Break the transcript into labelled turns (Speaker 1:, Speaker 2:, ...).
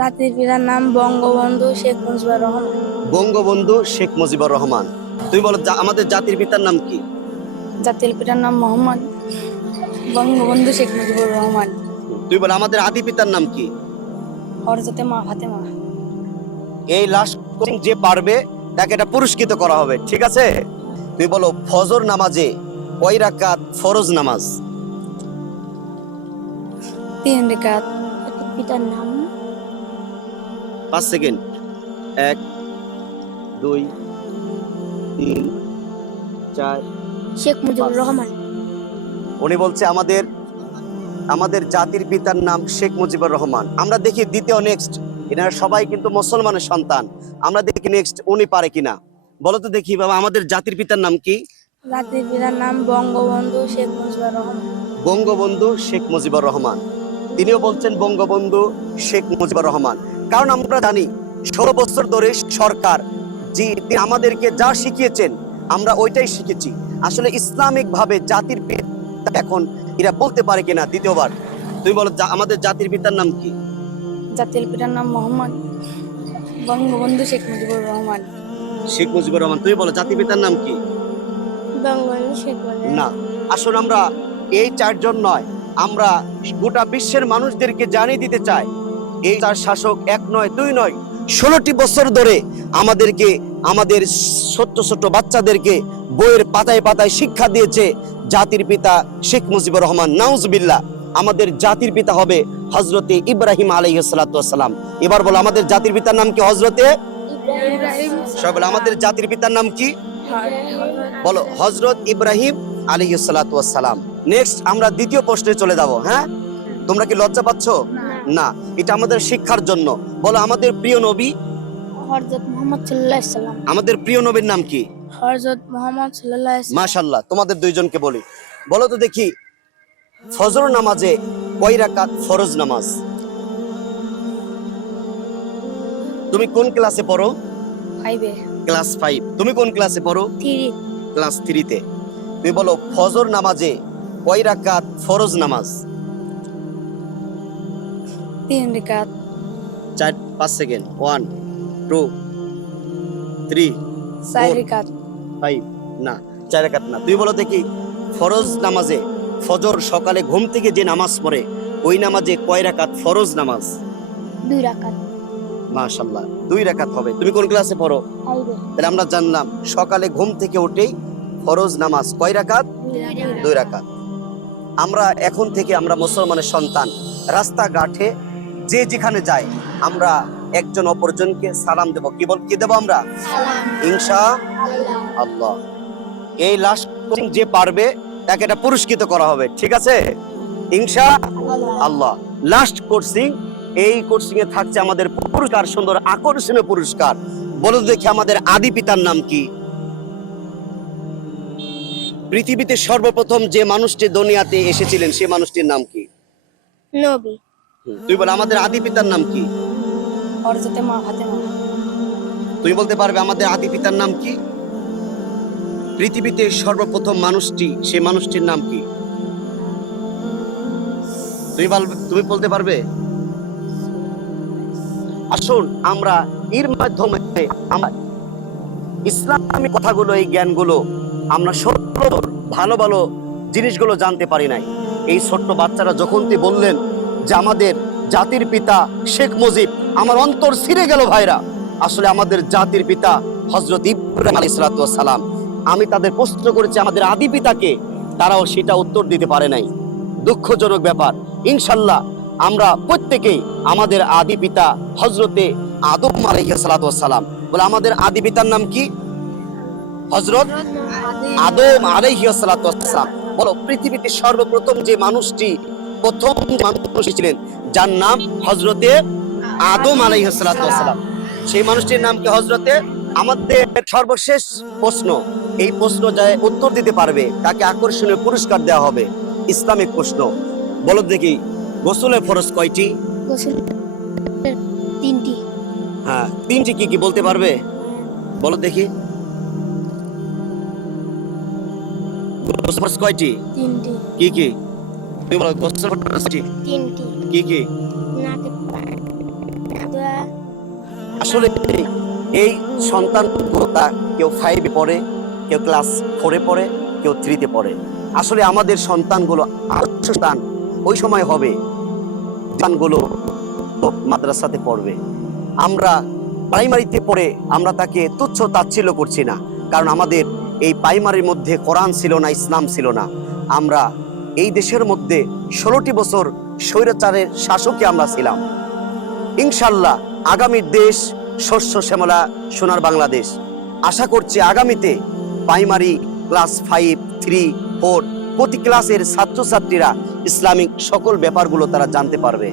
Speaker 1: জাতির পিতার নাম বঙ্গবন্ধু শেখ মুজিবুর রহমান।
Speaker 2: বঙ্গবন্ধু শেখ মুজিবুর রহমান। তুমি বলো আমাদের জাতির পিতার নাম কি?
Speaker 1: জাতির পিতার নাম মোহাম্মদ বঙ্গবন্ধু শেখ মুজিবুর রহমান।
Speaker 2: তুমি বলো আমাদের আদি পিতার নাম কি?
Speaker 1: হরজতে মা ফাতেমা।
Speaker 2: এই লাস্ট যে পারবে তাকে এটা পুরস্কৃত করা হবে ঠিক আছে? তুমি বলো ফজর নামাজে কয় রাকাত ফরজ নামাজ?
Speaker 1: তিন জাতির পিতার নাম
Speaker 2: পাঁচ সেকেন্ড। এক দুই তিন চার
Speaker 1: শেখ মুজিবুর রহমান।
Speaker 2: উনি বলছে আমাদের আমাদের জাতির পিতার নাম শেখ মুজিবুর রহমান। আমরা দেখি দ্বিতীয় নেক্সট এনারা সবাই কিন্তু মুসলমানের সন্তান। আমরা দেখি নেক্সট উনি পারে কিনা। বলো তো দেখি বাবা আমাদের জাতির পিতার নাম কি?
Speaker 1: জাতির পিতার নাম বঙ্গবন্ধু শেখ মুজিবুর রহমান।
Speaker 2: বঙ্গবন্ধু শেখ মুজিবুর রহমান। তিনিও বলছেন বঙ্গবন্ধু শেখ মুজিবুর রহমান। কারণ আমরা জানি ষোলো বছর ধরে সরকার যে আমাদেরকে যা শিখিয়েছেন আমরা ওইটাই শিখেছি। আসলে ইসলামিক ভাবে জাতির পিতা এখন এরা বলতে পারে কিনা দ্বিতীয়বার? তুমি বলো আমাদের জাতির পিতার নাম কি?
Speaker 1: জাতির পিতার নাম মোহাম্মদ বঙ্গবন্ধু শেখ মুজিবুর রহমান।
Speaker 2: শেখ মুজিবুর রহমান তুমি বলো জাতির পিতার নাম কি?
Speaker 1: বঙ্গবন্ধু শেখ
Speaker 2: না আসলে আমরা এই চারজন নয় আমরা গোটা বিশ্বের মানুষদেরকে জানিয়ে দিতে চাই এই চার শাসক এক নয়, দুই নয়। ষোলোটি বছর ধরে আমাদেরকে, আমাদের ছোট্ট ছোট্ট বাচ্চাদেরকে বইয়ের পাতায় পাতায় শিক্ষা দিয়েছে জাতির পিতা শেখ মুজিবুর রহমান। নাউজবিল্লাহ, আমাদের জাতির পিতা হবে হজরতে ইব্রাহিম আলাইসালাম এবার বলো, আমাদের জাতির পিতার নাম কি হজরতে আমাদের জাতির পিতার নাম কি? বলো হজরত ইব্রাহিম আলী সালাম। নেক্সট আমরা দ্বিতীয় প্রশ্নে চলে যাব হ্যাঁ? তোমরা কি লজ্জা পাচ্ছ? না এটা আমাদের শিক্ষার জন্য। বলো আমাদের প্রিয় নবী?
Speaker 1: মোহাম্মদ সাল্লাম।
Speaker 2: আমাদের প্রিয় নবীর নাম কি?
Speaker 1: হরজত মোহাম্মদ সাল্লাহ
Speaker 2: মাশাল্লাহ তোমাদের দুইজনকে বলি। বলো তো দেখি ফজর নামাজে কয় রাকাত ফরজ নামাজ? তুমি কোন ক্লাসে পড়ো?
Speaker 1: ফাইভে
Speaker 2: ক্লাস ফাইভ তুমি কোন ক্লাসে পড়ো?
Speaker 1: থ্রি
Speaker 2: ক্লাস থ্রিতে তুমি বলো ফজর নামাজে কয় রাকাত ফরজ নামাজ?
Speaker 1: তিন রেখাত।
Speaker 2: চার পাঁচ সেকেন্ড। ওয়ান টু থ্রি
Speaker 1: চার রেখাত।
Speaker 2: ফাইভ না চার রাকাত না। তুই বলো দেখি ফরজ নামাজে ফজর সকালে ঘুম থেকে যে নামাজ পড়ে ওই নামাজে কয় রাকাত ফরজ নামাজ?
Speaker 1: দুই রাখাত।
Speaker 2: মাশাল্লাহ দুই রাকাত হবে। তুমি কোন ক্লাসে পড়ো? তাহলে আমরা জানলাম সকালে ঘুম থেকে উঠেই ফরজ নামাজ কয় রাকাত দুই রাকাত আমরা এখন থেকে আমরা মুসলমানের সন্তান রাস্তাঘাটে যে যেখানে যায় আমরা একজন অপরজনকে সালাম দেব। কি বল কি দেব আমরা? ইনশা আল্লাহ। এই লাস্ট যে পারবে তাকে এটা পুরস্কৃত করা হবে। ঠিক আছে? ইনশা আল্লাহ। লাস্ট কোর্সিং এই কোর্সিং এ থাকছে আমাদের পুরস্কার সুন্দর আকর্ষণীয় পুরস্কার। বলো দেখি আমাদের আদি পিতার নাম কি? পৃথিবীতে সর্বপ্রথম যে মানুষটি দুনিয়াতে এসেছিলেন সে মানুষটির নাম কি?
Speaker 1: নবী।
Speaker 2: তুই বল আমাদের আদি পিতার নাম কি?
Speaker 1: হরজতে মা ফাতেমা
Speaker 2: তুই বলতে পারবে আমাদের আদি পিতার নাম কি? পৃথিবীতে সর্বপ্রথম মানুষটি সে মানুষটির নাম কি? তুই বল- তুমি বলতে পারবে? আসুন আমরা এর মাধ্যমে আমরা ইসলামী কথাগুলো এই জ্ঞানগুলো আমরা সত্য ভালো ভালো জিনিসগুলো জানতে পারি নাই। এই ছোট্ট বাচ্চারা যখন তুই বললেন যে আমাদের জাতির পিতা শেখ মুজিব আমার অন্তর ছিঁড়ে গেল ভাইরা। আসলে আমাদের জাতির পিতা হজরত ইব্রাহিম আলী সালাম আমি তাদের প্রশ্ন করেছি, আমাদের আদি পিতাকে। তারাও সেটা উত্তর দিতে পারে নাই। দুঃখজনক ব্যাপার। ইনশাল্লাহ আমরা প্রত্যেকেই আমাদের আদি পিতা হজরতে আদম আলহিসালাম বলে আমাদের আদি পিতার নাম কি? হজরত আদম আলহিসালাম বলো, পৃথিবীতে সর্বপ্রথম যে মানুষটি প্রথম মানুষ ছিলেন যার নাম হজরতে আদম আলাইহাসালাম সেই মানুষটির নাম কি হজরতে আমাদের সর্বশেষ প্রশ্ন এই প্রশ্ন যায় উত্তর দিতে পারবে তাকে আকর্ষণীয় পুরস্কার দেওয়া হবে ইসলামিক প্রশ্ন। বলো দেখি গোসলের ফরজ কয়টি?
Speaker 1: তিনটি।
Speaker 2: হ্যাঁ তিনটি কি কি বলতে পারবে? বলো দেখি। গোসল ফরজ কয়টি?
Speaker 1: তিনটি।
Speaker 2: কি কি? তুমি বলো গোসল ফরজ কয়টি?
Speaker 1: তিনটি।
Speaker 2: কি কি? আসলে এই সন্তানগুলো তা কেউ ফাইভে পড়ে কেউ ক্লাস ফোরে পড়ে কেউ থ্রিতে পড়ে। আসলে আমাদের সন্তানগুলো স্থান ওই সময় হবে সন্তানগুলো মাদ্রাসাতে পড়বে। আমরা প্রাইমারিতে পড়ে আমরা তাকে তুচ্ছ তাচ্ছিল্য করছি না কারণ আমাদের এই প্রাইমারির মধ্যে কোরআন ছিল না ইসলাম ছিল না। আমরা এই দেশের মধ্যে ষোলোটি বছর স্বৈরাচারের শাসকে আমরা ছিলাম। ইনশাল্লাহ আগামীর দেশ শস্য শ্যামলা সোনার বাংলাদেশ। আশা করছি আগামীতে primary class five, three, four প্রতি ক্লাসের ছাত্রছাত্রীরা ইসলামিক সকল ব্যাপারগুলো তারা জানতে পারবে।